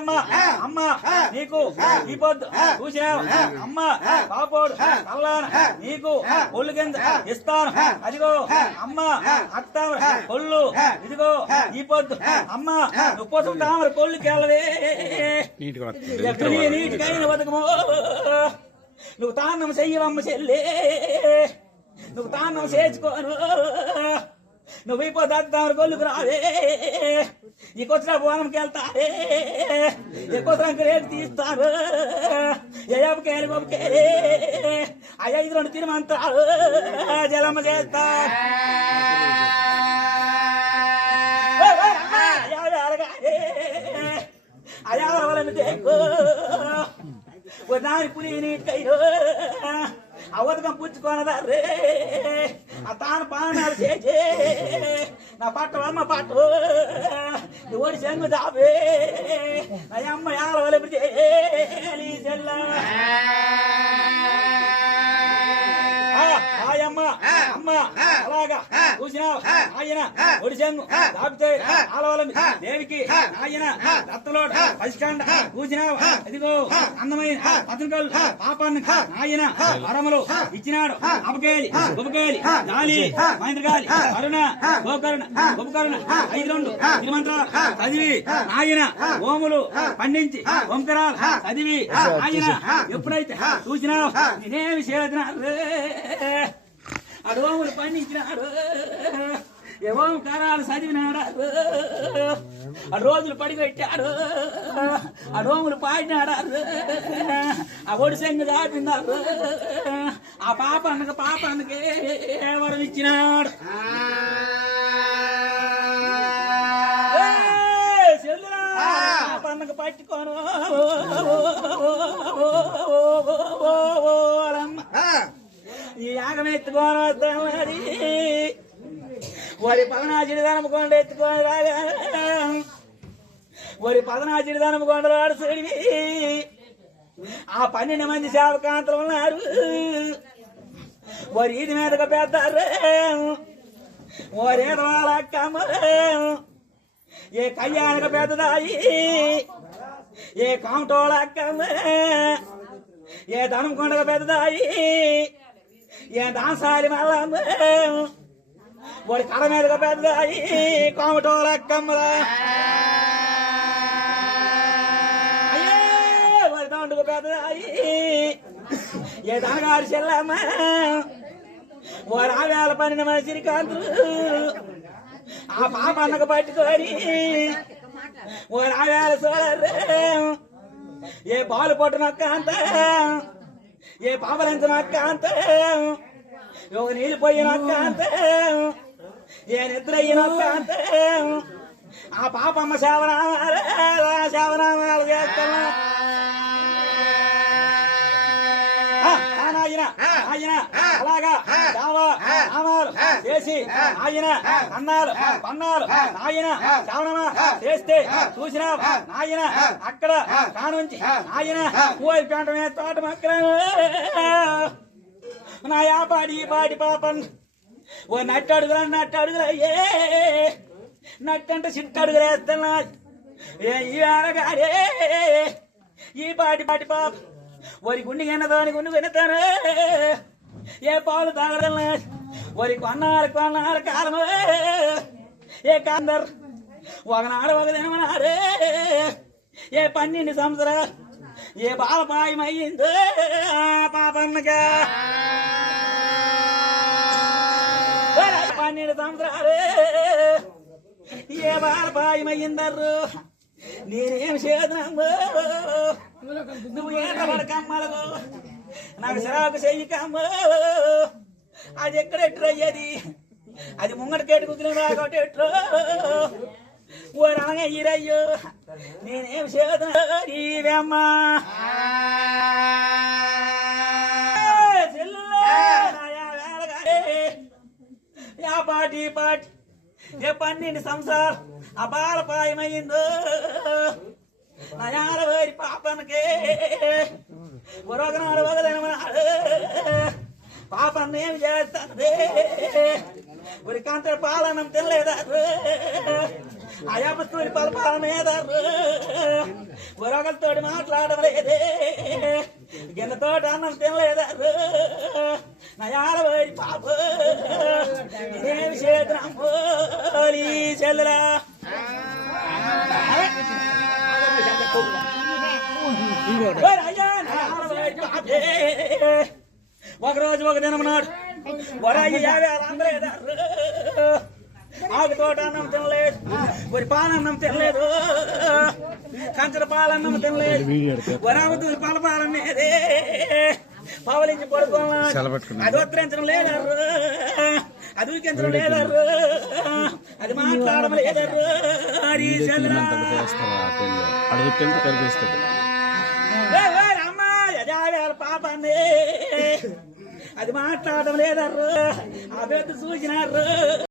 అమ్మ అమ్మ నీకు ఈ పొద్దు చూసినావు అమ్మ పాపోడు కల్లాన నీకు ఒళ్ళు కింద ఇస్తాను అదిగో అమ్మ అత్తామ కొళ్ళు ఇదిగో ఈ పొద్దు అమ్మ నువ్వు కోసం తామర కొళ్ళుకి వెళ్ళవే నీటికైన బతుకమో నువ్వు తాన్నం చెయ్యవమ్మ చెల్లే నువ్వు తాన్నం చేర్చుకోను నువ్వు అయిపోతారు గొల్లుకు రావే ఈ కొత్త బోనంకి వెళ్తారే ఈ కొత్త రేటు తీస్తారు ఏపకేరి గొప్పకేరి ఆ 5 2 తిరుమంతారు జలమ్మ చేస్తా అయా వాళ్ళని దేకు నాని పులి నీటికైరో ఆ ఉదకం పుచ్చుకోనదారే ఆ తాను పానాలు చేసే నా పట్టు అమ్మ పట్టు ఓడి చెంగు దాబే నా అమ్మ యాలవల చెల్ల ఆయమ్మ అమ్మ అలాగా చూసినావు ఆయన ఒడి చెంగు దాపితే ఆలవలం దేవికి ఆయన రత్తలోడు పసికాండ చూసినావు ఇదిగో అందమైన పత్రికలు పాపాన్ని ఆయన వరములు ఇచ్చినాడు అపకేలి ఉపకేలి గాలి మహేంద్రగాలి అరుణ గోకరుణ ఉపకరుణ 5 2 తిరుమంత్రాలు చదివి ఆయన ఓములు పండించి ఓంకరాలు చదివి ఆయన ఎప్పుడైతే చూసినావు నేనేమి చేస్తున్నాడు అడోములు పండించినాడు ఓంకారాలు చదివినాడు ఆ రోజులు పడిపెట్టాడు ఆ డోములు పాడినాడు ఆ ఒడిసెంగు దాపినాడు ఆ పాపానికి వరం ఇచ్చినాడు పాపానికి పట్టుకోను ఈ యాగమెత్తుకోను వస్తామని వరి పదనాచిడి దనముకొండ ఎత్తుకొని రాగా వరి పదనాచిడి దనముకొండ రాడు సడివి ఆ 12 మంది సేవకాంతలు ఉన్నారు వరి ఇది మీదగా పెద్దారు వరేద వాళ్ళక్కమ్మ ఏ కళ్యాణక పెద్దదాయి ఏ కామటోళ్ళక్కమ్మ ఏ దనముకొండగా పెద్దదాయి ఏ దాసాలి మల్లమ్మ వాడి కడ మీదగా పెద్దదాయి కోమటోళ్ళక్కమ్మల అయ్యే వాడి దాండుగా పెద్దదాయి ఏ దనగారి చెల్లమ్మ వాడు ఆవేళ 12 మంది శ్రీకాంతులు ఆ పాప అన్నకు పట్టుకొని వాడు ఆవేళ చూడరు ఏ పాలు పొట్టనొక్క అంత ఏ పాపలంచనొక్క అంత ఒక నీళ్ళు పోయినొక్క అంత ఏ నిద్ర అయ్యినొక్క అంత ఆ పాపమ్మ శావనామాలు చేస్తున్నా ఆయన అలాగా నామాలు చేసి ఆయన అన్నారు పన్నారు నాయన శ్రావణమా చేస్తే చూసినా నాయన అక్కడ కానుంచి ఆయన పోయి పెంటమే తోట మక్కర నా యాపాడి పాడి పాపం ఓ నట్టడుగులు అయ్యే నట్టంటే చిట్టడుగులు వేస్తున్నా ఈ ఆడగారే ఈ పాటి పాప వరి గుండి ఎన్నదాని గుండు వినతాను ఏ పాలు తాగడం వరి కొన్నారు కాలము ఏ కాందర్ ఒకనాడు ఒక దినమనాడే ఏ 12 సంవత్సరాలు ఏ బాలపాయమయ్యిందో పాపన్నగా 12 సంవత్సరాలు ఏ బాలపాయమయ్యిందరు నేనేం చేద్దాము నువ్వు ఏట పడకమ్మలకు నాకు సిరాకు చెయ్యకమ్మ అది ఎక్కడెట్టు అయ్యేది అది ముంగటకేటు కుదిరిన రాకటెట్టు ఓ రణంగా ఈరయ్యో నేనేం చేద్దా నీవేమ్మా పాటి ఏ 12 సంవత్సరాలు అపాలపాయమైందో నయాల వేరి పాపనకే ఒరొకనాడు ఒకదనమన్నాడు పాపన్న ఏమి చేస్తాను ఒరి కాంత పాలనం తినలేదా అయాపస్తూరి పలపాల మీద ఒరగలతోటి మాట్లాడడం లేదే గిన్నెతోటి అన్నం తినలేదారు నయాల పోయి పాప ఇదేమి చేద్దాం పోలి చెల్లెలా ఒక రోజు ఒక దినం నాడు వరాయి 50 అందలేదారు ఆకు తోట అన్నం తినలేదు వరి పాలన్నం తినలేదు కంచర పాలన్నం తినలేదు వరావతూరి పాలపాలనేదే పవలించి పడుకోవాలి అది ఉత్తరించడం లేదారు అది ఉరికించడం లేదారు అది మాట్లాడడం లేదారు అమ్మా యజావేల పాపాన్ని అది మాట్లాడడం లేదారు ఆ పెద్ద చూసినారు